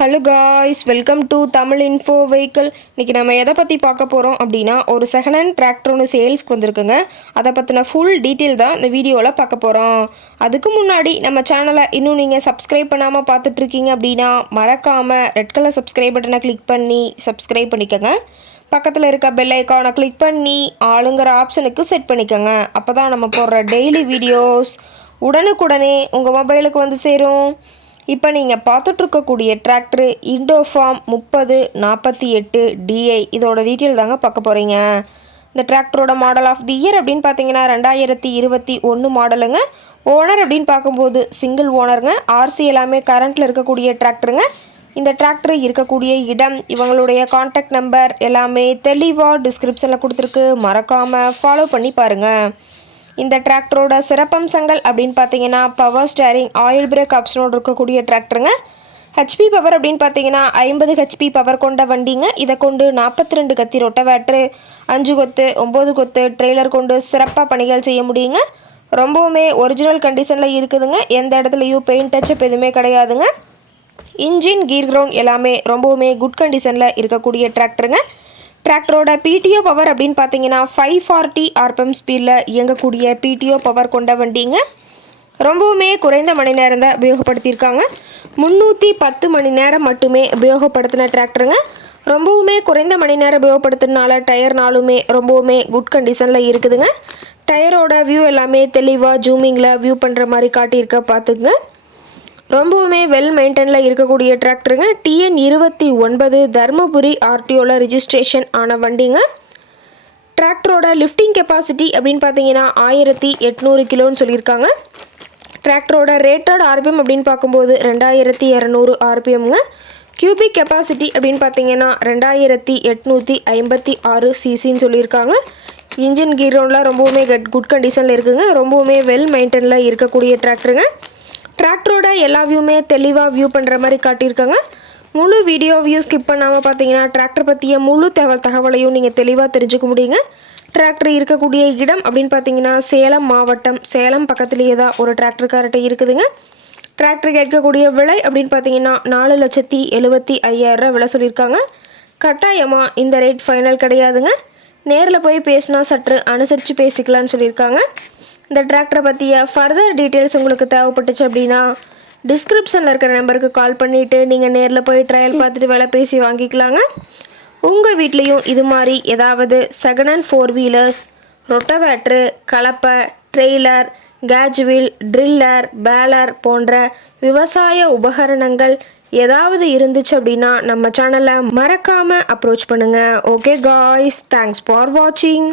Hello guys, welcome to Tamil info vehicle. இன்றைக்கி நம்ம எதை பற்றி பார்க்க போகிறோம் அப்படின்னா, ஒரு செகண்ட் ஹேண்ட் டிராக்டர் ஒன்று சேல்ஸ்க்கு வந்திருக்குங்க. அதை பற்றின ஃபுல் டீட்டெயில் தான் இந்த வீடியோவில் பார்க்க போகிறோம். அதுக்கு முன்னாடி நம்ம சேனலை இன்னும் நீங்கள் சப்ஸ்கிரைப் பண்ணாமல் பார்த்துட்ருக்கீங்க அப்படின்னா மறக்காமல் ரெட் கலர் சப்ஸ்கிரைப் பட்டனை கிளிக் பண்ணி சப்ஸ்கிரைப் பண்ணிக்கோங்க. பக்கத்தில் இருக்க பெல் ஐக்கானை கிளிக் பண்ணி ஆளுங்கிற ஆப்ஷனுக்கு செட் பண்ணிக்கோங்க. அப்போ தான் நம்ம போடுற டெய்லி வீடியோஸ் உடனுக்குடனே உங்கள் மொபைலுக்கு வந்து சேரும். இப்போ நீங்கள் பார்த்துட்ருக்கக்கூடிய டிராக்டரு இண்டோஃபார்ம் 3048 DI. இதோட டீட்டெயில் தாங்க பார்க்க போகிறீங்க. இந்த டிராக்டரோட மாடல் ஆஃப் தி இயர் அப்படின்னு பார்த்தீங்கன்னா 2021 மாடலுங்க. ஓனர் அப்படின்னு பார்க்கும்போது சிங்கிள் ஓனருங்க. ஆர்சி எல்லாமே கரண்ட்டில் இருக்கக்கூடிய டிராக்டருங்க. இந்த டிராக்டர் இருக்கக்கூடிய இடம், இவங்களுடைய கான்டாக்ட் நம்பர் எல்லாமே தெளிவாக டிஸ்கிரிப்ஷனில் கொடுத்துருக்கு. மறக்காமல் ஃபாலோ பண்ணி பாருங்கள். இந்த டிராக்டரோட சிறப்பம்சங்கள் அப்படின்னு பார்த்தீங்கன்னா பவர் ஸ்டேரிங், ஆயில் பிரேக் ஆப்ஷனோடு இருக்கக்கூடிய டிராக்டருங்க. ஹெச்பி பவர் அப்படின்னு பார்த்தீங்கன்னா 50 ஹெச்பி பவர் கொண்ட வண்டிங்க. இதை கொண்டு 42 கத்தி ரொட்டவேட்ரு, 5 கொத்து 9 கொத்து ட்ரெய்லர் கொண்டு சிறப்பாக பணிகள் செய்ய முடியுங்க. ரொம்பவுமே ஒரிஜினல் கண்டிஷனில் இருக்குதுங்க. எந்த இடத்துலையும் பெயிண்ட் டச்சப் எதுவுமே கிடையாதுங்க. இன்ஜின், கீர் கிரவுண்ட் எல்லாமே ரொம்பவுமே குட் கண்டிஷனில் இருக்கக்கூடிய டிராக்டருங்க. டிராக்டரோட பிடிஓ பவர் அப்படின்னு பார்த்தீங்கன்னா 540 RPM ஸ்பீடில் இயங்கக்கூடிய பிடிஓ பவர் கொண்ட வண்டிங்க. ரொம்பவுமே குறைந்த மணி நேரம் தான் உபயோகப்படுத்தியிருக்காங்க. 310 மணி நேரம் மட்டுமே உபயோகப்படுத்தின டிராக்டருங்க. ரொம்பவுமே குறைந்த மணி நேரம் உபயோகப்படுத்தினால டயர்னாலுமே ரொம்பவுமே குட் கண்டிஷனில் இருக்குதுங்க. டயரோட வியூ எல்லாமே தெளிவாக ஜூமிங்கில் வியூ பண்ணுற மாதிரி காட்டியிருக்க பார்த்துக்குங்க. ரொம்பவுமே வெல் மெயின்டெனில் இருக்கக்கூடிய டிராக்டருங்க. TN 29 தர்மபுரி RTOவில் ரிஜிஸ்ட்ரேஷன் ஆன வண்டிங்க. டிராக்டரோட லிஃப்டிங் கெப்பாசிட்டி அப்படின்னு பார்த்தீங்கன்னா 1800 கிலோன்னு சொல்லியிருக்காங்க. டிராக்டரோட ரேட்டட் RPM அப்படின்னு பார்க்கும்போது 2200 RPMங்க. கியூபிக் கெப்பாசிட்டி அப்படின்னு பார்த்தீங்கன்னா 2856 cc சொல்லியிருக்காங்க. இன்ஜின் கீரோன்லாம் ரொம்பவுமே குட் கண்டிஷனில் இருக்குதுங்க. ரொம்பவுமே வெல் மெயின்டெனில் இருக்கக்கூடிய டிராக்டருங்க. டிராக்டரோட எல்லா வியூமே தெளிவாக வியூ பண்ணுற மாதிரி காட்டியிருக்காங்க. முழு வீடியோ வியூ ஸ்கிப் பண்ணாமல் பார்த்தீங்கன்னா டிராக்டர் பற்றிய முழு தகவலையும் நீங்கள் தெளிவாக தெரிஞ்சுக்க முடியுங்க. டிராக்டர் இருக்கக்கூடிய இடம் அப்படின்னு பார்த்தீங்கன்னா சேலம் மாவட்டம், சேலம் பக்கத்துலேயே தான் ஒரு டிராக்டர் கரெக்டாக இருக்குதுங்க. டிராக்டர் கேட்கக்கூடிய விலை அப்படின்னு பார்த்தீங்கன்னா 4,75,000 விலை சொல்லியிருக்காங்க. கட்டாயமாக இந்த ரேட் ஃபைனல் கிடையாதுங்க. நேரில் போய் பேசினா சற்று அனுசரித்து பேசிக்கலான்னு சொல்லியிருக்காங்க. இந்த டிராக்டரை பற்றிய ஃபர்தர் டீட்டெயில்ஸ் உங்களுக்கு தேவைப்பட்டுச்சு அப்படின்னா டிஸ்கிரிப்ஷனில் இருக்கிற நம்பருக்கு கால் பண்ணிவிட்டு நீங்கள் நேரில் போய் ட்ரையல் பார்த்துட்டு விலை பேசி வாங்கிக்கலாங்க. உங்கள் வீட்லேயும் இது மாதிரி ஏதாவது செகண்ட் ஹேண்ட் 4 வீலர்ஸ், ரொட்டவேட்ரு, கலப்பை, ட்ரெய்லர், கேஜ்வீல், ட்ரில்லர், பேலர் போன்ற விவசாய உபகரணங்கள் ஏதாவது இருந்துச்சு அப்படின்னா நம்ம சேனலை மறக்காமல் அப்ரோச் பண்ணுங்கள். ஓகே காய்ஸ், தேங்க்ஸ் ஃபார் வாட்சிங்.